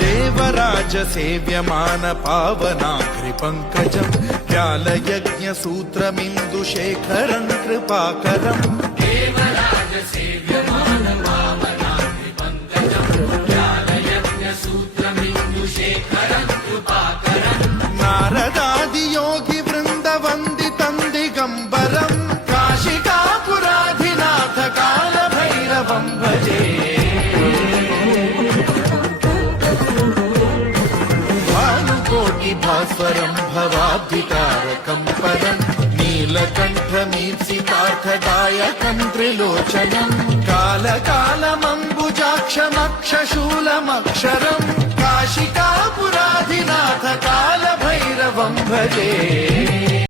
देवराज सेव्यमान पावनाग्रि पंकजं व्यालयज्ञ सूत्रमिन्दुशेखरं कृपाकरं देवराज सेव्यमान पावनाग्रि पंकजं व्यालयज्ञ सूत्रमिन्दुशेखरं कृपाकरं नारदादि योगि वृन्द वन्दितं दिगम्बरं काशिकापुराधिनाथ कालभैरवं भजे भास्वरं भवाब्धितारकं परं नीलकण्ठमीप्सितार्थदायकं त्रिलोचनं कालकालमम्बुजाक्षमक्षशूलमक्षरं काशिकापुराधिनाथ कालभैरवं भजे।